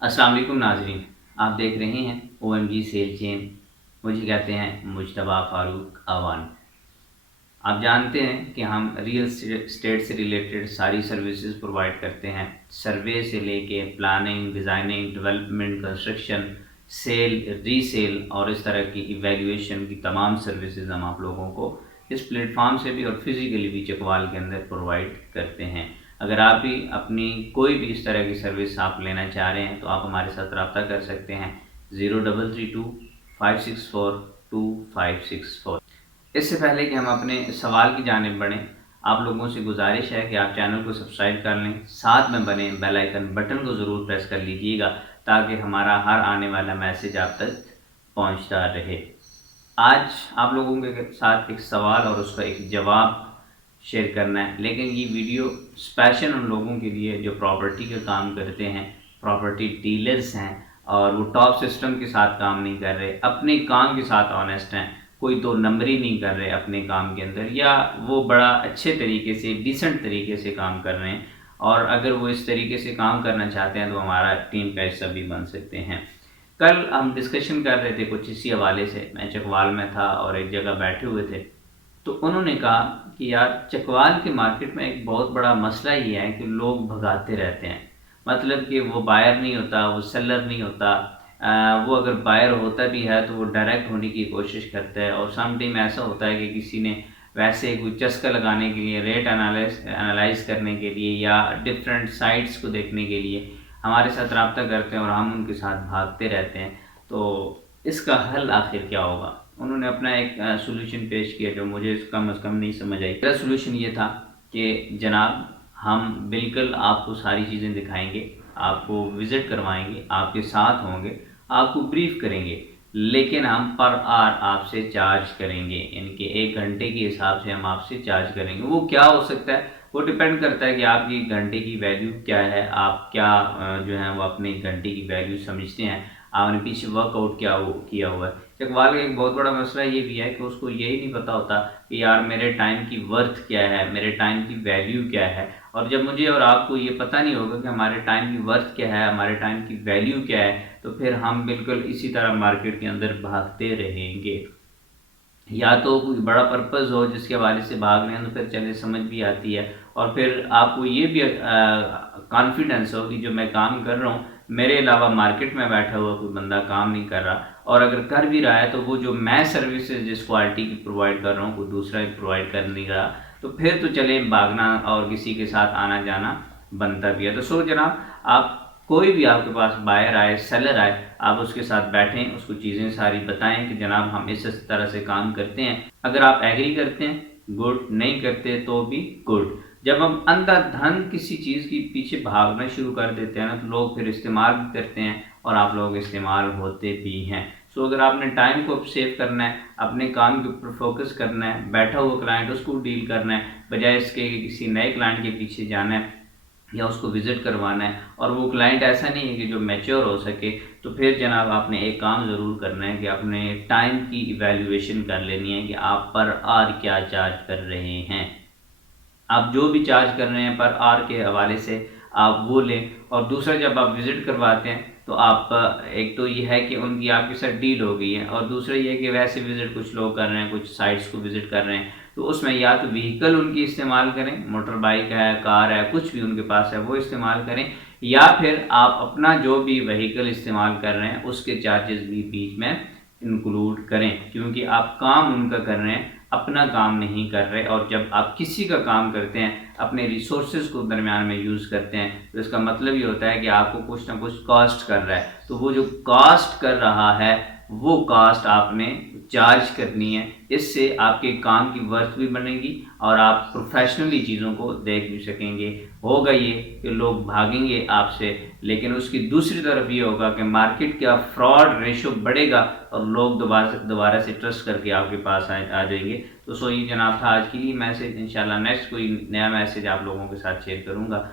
अस्सलाम वालेकुम नाज़रीन। आप देख रहे हैं OMG सेल चेन। मुझे कहते हैं मुज्तबा फ़ारूक अवान। आप जानते हैं कि हम रियल स्टेट से रिलेटेड सारी सर्विसेज प्रोवाइड करते हैं। सर्वे से लेके planning, designing, development, construction, sale, resale और इस तरह की इवैल्यूएशन की तमाम सर्विसेज हम आप लोगों को इस प्लेटफॉर्म से भी और फिज़िकली भी चकवाल के अंदर प्रोवाइड करते हैं। अगर आप भी अपनी कोई भी इस तरह की सर्विस आप लेना चाह रहे हैं तो आप हमारे साथ रब्ता कर सकते हैं 0332 564 2564। इससे पहले कि हम अपने सवाल की जानिब बढ़ें, आप लोगों से गुजारिश है कि आप चैनल को सब्सक्राइब कर लें, साथ में बने बेल आइकन बटन को ज़रूर प्रेस कर लीजिएगा ताकि हमारा हर आने वाला मैसेज आप तक पहुंचता रहे। आज आप लोगों के साथ एक सवाल और उसका एक जवाब शेयर करना है, लेकिन ये वीडियो स्पेशल उन लोगों के लिए जो प्रॉपर्टी का काम करते हैं, प्रॉपर्टी डीलर्स हैं और वो टॉप सिस्टम के साथ काम नहीं कर रहे, अपने काम के साथ ऑनेस्ट हैं, कोई दो नंबरी नहीं कर रहे अपने काम के अंदर, या वो बड़ा अच्छे तरीके से डिसेंट तरीके से काम कर रहे हैं। और अगर वो इस तरीके से काम करना चाहते हैं तो हमारा टीम का हिस्सा भी बन सकते हैं। कल हम डिस्कशन कर रहे थे कुछ इसी हवाले से। मैं चकवाल में था और एक जगह बैठे हुए थे, तो उन्होंने कहा कि यार चकवाल के मार्केट में एक बहुत बड़ा मसला ये है कि लोग भगाते रहते हैं। मतलब कि वो बायर नहीं होता, वो सेलर नहीं होता। वो अगर बायर होता भी है तो वो डायरेक्ट होने की कोशिश करता है। और सम टाइम ऐसा होता है कि किसी ने वैसे कोई चस्का लगाने के लिए, रेट एनालाइज करने के लिए या डिफरेंट साइट्स को देखने के लिए हमारे साथ रब्ता करते हैं और हम उनके साथ भागते रहते हैं। तो इसका हल आखिर क्या होगा? उन्होंने अपना एक सॉल्यूशन पेश किया जो मुझे कम से कम नहीं समझ आई। मेरा सॉल्यूशन ये था कि जनाब, हम बिल्कुल आपको सारी चीज़ें दिखाएंगे, आपको विज़िट करवाएंगे, आपके साथ होंगे, आपको ब्रीफ करेंगे, लेकिन हम पर आवर आपसे चार्ज करेंगे। यानी कि 1 घंटे के हिसाब से हम आपसे चार्ज करेंगे। वो क्या हो सकता है, वो डिपेंड करता है कि आपकी घंटे की वैल्यू क्या है, आप क्या जो है वो अपने घंटे की वैल्यू समझते हैं, आपने पीछे वर्कआउट क्या किया हुआ है। चकवाल का एक बहुत बड़ा मसला ये भी है कि उसको यही नहीं पता होता कि यार मेरे टाइम की वर्थ क्या है, मेरे टाइम की वैल्यू क्या है। और जब मुझे और आपको ये पता नहीं होगा कि हमारे टाइम की वर्थ क्या है, हमारे टाइम की वैल्यू क्या है, तो फिर हम बिल्कुल इसी तरह मार्केट के अंदर भागते रहेंगे। या तो कोई बड़ा पर्पज़ हो जिसके हवाले से भाग रहे हैं तो फिर चले समझ भी आती है। और फिर आपको ये भी कॉन्फिडेंस हो कि जो मैं काम कर रहा हूँ, मेरे अलावा मार्केट में बैठा हुआ कोई बंदा काम नहीं कर रहा, और अगर कर भी रहा है तो वो जो मैं सर्विसेज जिस क्वालिटी की प्रोवाइड कर रहा हूँ कोई दूसरा भी प्रोवाइड कर नहीं रहा, तो फिर तो चले भागना और किसी के साथ आना जाना बनता भी है। तो सो जनाब, आप कोई भी आपके पास बायर आए, सेलर आए, आप उसके साथ बैठें, उसको चीज़ें सारी बताएं कि जनाब हम इस तरह से काम करते हैं। अगर आप एग्री करते हैं गुड, नहीं करते तो भी गुड। जब हम अंधाधुंध किसी चीज़ के पीछे भागना शुरू कर देते हैं ना, तो लोग फिर इस्तेमाल भी करते हैं और आप लोग इस्तेमाल होते भी हैं। सो अगर आपने टाइम को सेव करना है, अपने काम के ऊपर फोकस करना है, बैठा हुआ क्लाइंट उसको डील करना है, बजाय इसके किसी नए क्लाइंट के पीछे जाना है या उसको विज़िट करवाना है, और वो क्लाइंट ऐसा नहीं है कि जो मैच्योर हो सके, तो फिर जनाब आपने एक काम ज़रूर करना है कि अपने टाइम की इवैल्यूएशन कर लेनी है कि आप पर आवर क्या चार्ज कर रहे हैं। आप जो भी चार्ज कर रहे हैं पर आवर के हवाले से आप वो लें। और दूसरा, जब आप विज़िट करवाते हैं तो आप एक तो ये है कि उनकी आपके साथ डील हो गई है, और दूसरा ये है कि वैसे विज़िट कुछ लोग कर रहे हैं, कुछ साइट्स को विज़िट कर रहे हैं, तो उसमें या तो व्हीकल उनकी इस्तेमाल करें, मोटर बाइक है, कार है, कुछ भी उनके पास है वो इस्तेमाल करें, या फिर आप अपना जो भी व्हीकल इस्तेमाल कर रहे हैं उसके चार्जेस भी बीच में इंक्लूड करें, क्योंकि आप काम उनका कर रहे हैं, अपना काम नहीं कर रहे। और जब आप किसी का काम करते हैं, अपने रिसोर्सेज को दरमियान में यूज़ करते हैं, तो इसका मतलब ये होता है कि आपको कुछ ना कुछ कॉस्ट कर रहा है। तो वो जो कॉस्ट कर रहा है वो कॉस्ट आपने चार्ज करनी है। इससे आपके काम की वर्थ भी बनेगी और आप प्रोफेशनली चीज़ों को देख भी सकेंगे। होगा ये कि लोग भागेंगे आपसे, लेकिन उसकी दूसरी तरफ ये होगा कि मार्केट का फ्रॉड रेशो बढ़ेगा और लोग दोबारा से ट्रस्ट करके आपके पास आ जाएंगे। तो सो ये जनाब था आज के लिए मैसेज। इंशाल्लाह नेक्स्ट कोई नया मैसेज आप लोगों के साथ शेयर करूँगा।